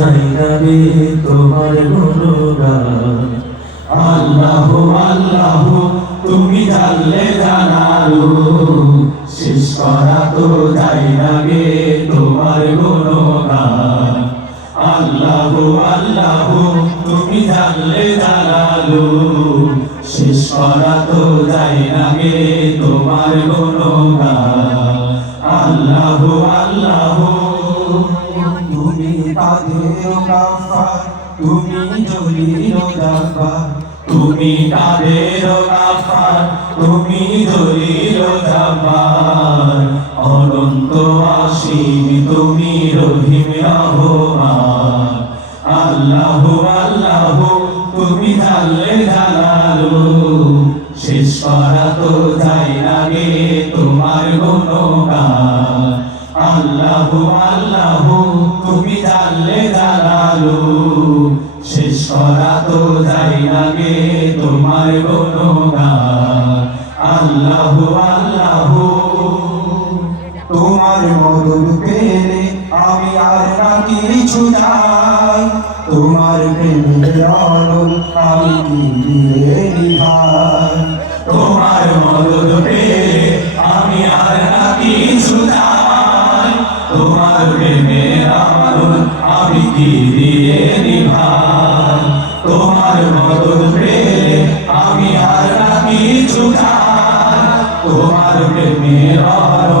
যাই না রে তোমার গুণগান। আল্লাহ আল্লাহ তুমি জানলে জানালো, শেষ করা তো যাই না রে তোমার গুণগান। আল্লাহ আল্লাহ তুমি জানলে জানালো, শেষ করা তো যাই না রে তোমার গুণগান। আল্লাহ আল্লাহ তুমি তাদের গাফার, তুমি জলিল জাব্বার, তুমি তাদের গাফার, তুমি জলিল জাব্বার। অনন্ত অসীম তুমি রহিম রহমান। আল্লাহ আল্লাহ তুমি জানলে জানালো, শেষ করা তো যাই না রে তোমার গুণগান। আল্লাহ আল্লাহ তুমি জানলে জানালো, শেষ করা তো যাই না রে তোমার গুণগান। আল্লাহ আল্লাহ তোমার মদত পেলে আমি আর না কিছু চাই, তোমার প্রেমের আলোয় আমি কি দিয়ে নিভাই। তোমার মদত পেলে আমি আর না কিছু চাই, তোমার প্রেমের আলো আমি কি দিয়ে নিভাই। তোমার মদত পেলে আমি আর না কিছু চাই, তোমার প্রেমের আলো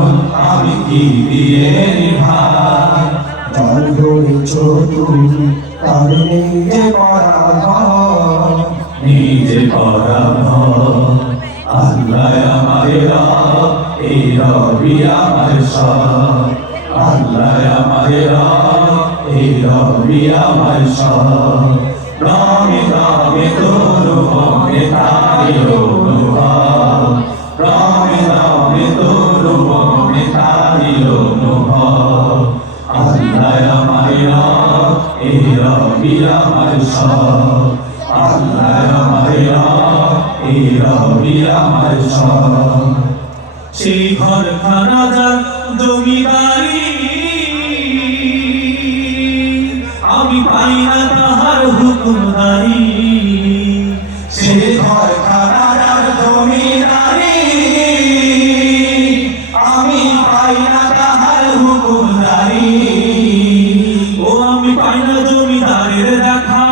আমি কি দিয়ে নিভাই। যার ধরেছ তুমি তার নিজে পরাভব, নিজে পরাভব। আল্লাহ আমার রব, এই রবি আমার সব। আল্লাহ আমার রব, এই রবি আমার সব। রবে রবে তোর মনে তারি অনুভব, রবে রবে তোর মনে তারি অনুভব। আল্লাহ আমার রব, এই রবি আমার সব। আল্লাহ আমার রব, এই রবি আমার সব। সেই ঘরখানা যার জমি বাড়ি, আমি পাই না তাহার হুকুমদারি। সে ঘর খানার জমিদারি, আমি পাই না তাহার হুকুমদারি। ও আমি পাই না জমিদারের দেখা,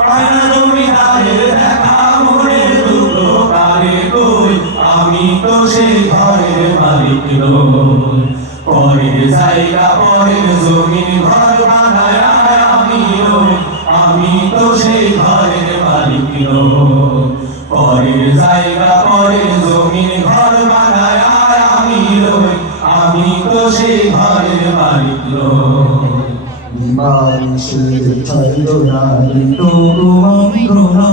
পাই না জমিদারের দেখা, মনে দুটো কারে কই, আমি তো সেই ঘরের মালিক নই। পরের জায়গা পরের জমিন ঘর বানায় আমি নই, আমি তো সেই ঘরের মালিক নই। পরের জায়গা পরের জমিন ঘর বানায় আমি নই, আমি তো সেই ঘরের মালিক নই। মানুষের ছয়জনারি তরু মন্ত্রণা,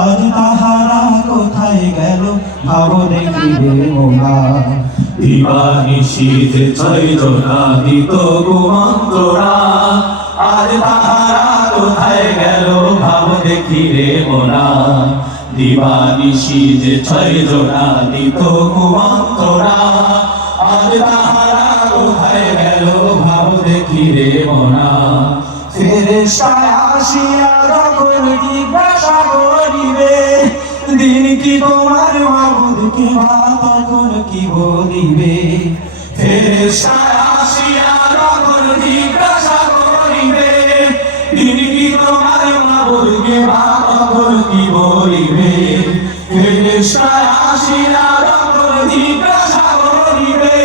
আজ তাহারা কোথায় গেল ভাব দেখিবে মোনা। দিবানিশি যে ছয়জনা দিত কুমন্ত্রণা, আজ তাহারা কোথায় গেল ভাব দেখি রে মোনা। দিবানিশি যে ছয়জনা দিত কুমন্ত্রণা, আজ তাহারা কোথায় গেল ভাব দেখি রে মোনা। ফেরেশতায় আসিয়া যখন জিজ্ঞাসা করিবে, দিন কি তোমার মাবুদ কি বা তখন কি বলিবে। ফেরেশতায় আসিয়া যখন জিজ্ঞাসা করিবে, দিন কি তোমার মাবুদ কে বা তখন কি বলিবে। ফেরেশতায় আসিয়া যখন জিজ্ঞাসা করিবে,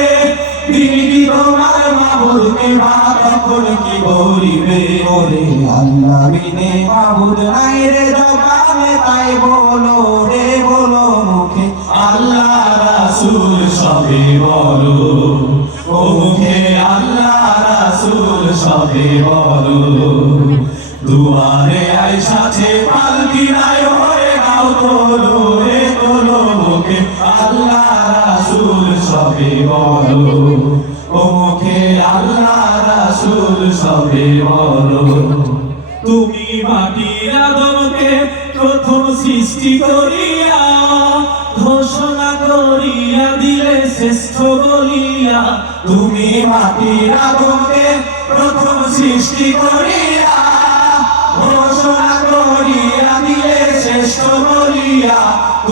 দিন কি তোমার মাবুদ কে বা তখন কি বলিবে। ওরে আল্লাহ বিনে মাবুদ নাই রে জবানে, তাই বলো রে বলো মুখে আল্লাহ রাসূল সবে বলো, ও মুখে আল্লাহ রাসূল সবে বলো। দুয়ারে আইসাছে পালকি নাই হয়ে গাও তোলো রে তোলো, মুখে আল্লাহ রাসূল সবে বলো, ও মুখে আল্লাহ রাসূল সবে বলো। তুমি মাটির আদমকে প্রথম সৃষ্টি করিয়া ঘোষণা করিয়া দিলে শ্রেষ্ঠ বলিয়া। তুমি মাটির আদমকে প্রথম সৃষ্টি করিয়া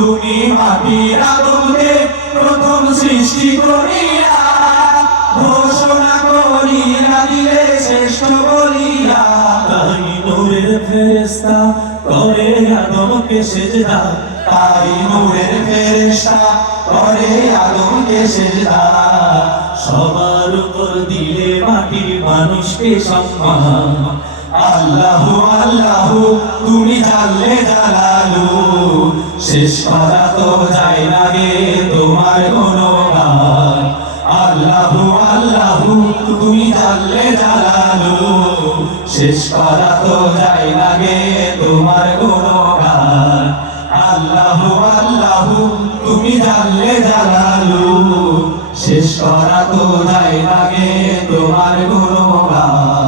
তুমি মাটির আদমকে প্রথম সৃষ্টি করিয়া ঘোষণা করিয়া দিলে শ্রেষ্ঠ বলিয়া। তাই নূরের ফেরেশতা করে আদমকে সেজদা, তাই নূরের ফেরেশতা করে আদমকে সেজদা। সবার উপর দিলে মাটির মানুষকে সম্মান। আল্লাহু আল্লাহু তুমি জানলে জালালু, শেষ করা তো যায় না গে তোমার গুণগান। আল্লাহু আল্লাহু তুমি জানলে জালালু, শেষ করা তো যায় না গে তোমার গুণগান। আল্লাহু আল্লাহু তুমি জানলে জালালু, শেষ করা তো যায় না গে তোমার গুণগান।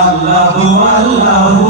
আল্লাহু আল্লাহু।